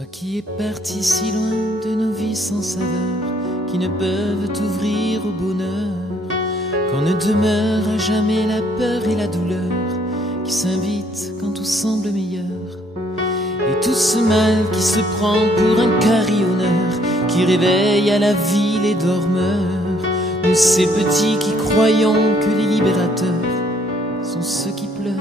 Toi qui es parti si loin de nos vies sans saveur, qui ne peuvent t'ouvrir au bonheur, quand ne demeure à jamais la peur et la douleur, qui s'invite quand tout semble meilleur. Et tout ce mal qui se prend pour un carillonneur, qui réveille à la vie les dormeurs, nous ces petits qui croyons que les libérateurs sont ceux qui pleurent.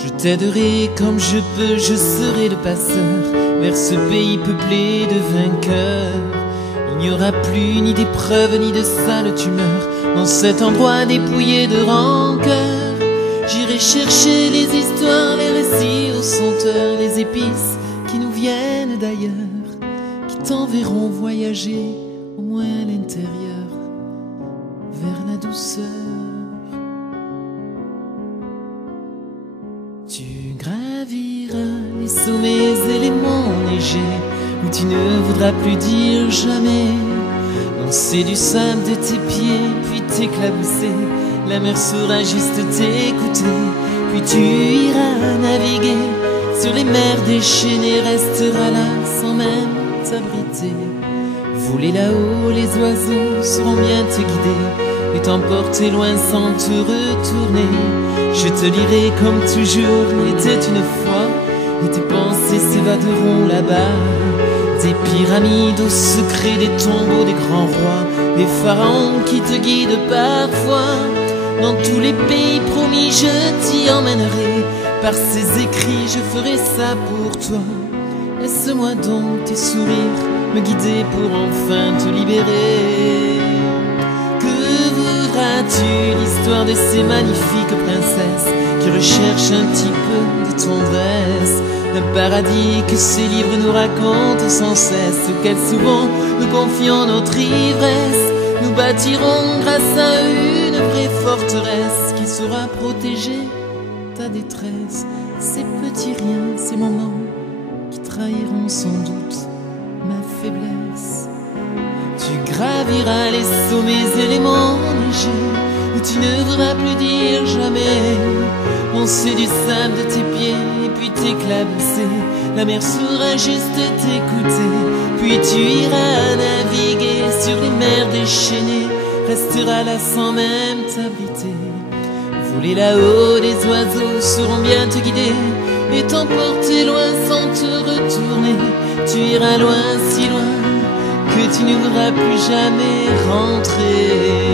Je t'aiderai comme je peux, je serai le passeur vers ce pays peuplé de vainqueurs. Il n'y aura plus ni d'épreuves ni de sales tumeurs dans cet endroit dépouillé de rancœur. J'irai chercher les histoires, les récits aux senteurs, les épices qui nous viennent d'ailleurs, qui t'enverront voyager au moins à l'intérieur vers la douceur. Tu graviras les sommets et les monts neigés où tu ne voudras plus dire jamais. Lancer du sable de tes pieds puis t'éclabousser, la mer saura juste t'écouter. Puis tu iras naviguer sur les mers déchaînées, resteras là sans même t'abriter. Voler là-haut, les oiseaux sauront bien te guider et t'emporter loin sans te retourner. Je te lirai comme toujours, il était une fois, et tes pensées s'évaderont là-bas. Des pyramides au secret, des tombeaux des grands rois, des pharaons qui te guident parfois. Dans tous les pays promis, je t'y emmènerai. Par ces écrits, je ferai ça pour toi. Laisse-moi donc tes sourires me guider pour enfin te libérer. Que voudras-tu, l'histoire de ces magnifiques princesses qui recherchent un petit peu de tendresse, d'un paradis que ces livres nous racontent sans cesse, auquel souvent nous confions notre ivresse. Nous bâtirons grâce à une vraie forteresse qui saura protéger ta détresse. Ces petits riens, ces moments qui trahiront sans doute ma faiblesse. Tu graviras les sommets et les monts neigés où tu ne voudras plus dire jamais. Lancer du sable de tes pieds et puis t'éclabousser, la mer saura juste t'écouter. Puis tu iras naviguer sur les mers déchaînées, resteras là sans même t'abriter. Voler là-haut, les oiseaux sauront bien te guider et t'emporter loin sans te retourner. Tu iras loin, si loin, que tu ne voudras plus jamais rentrer.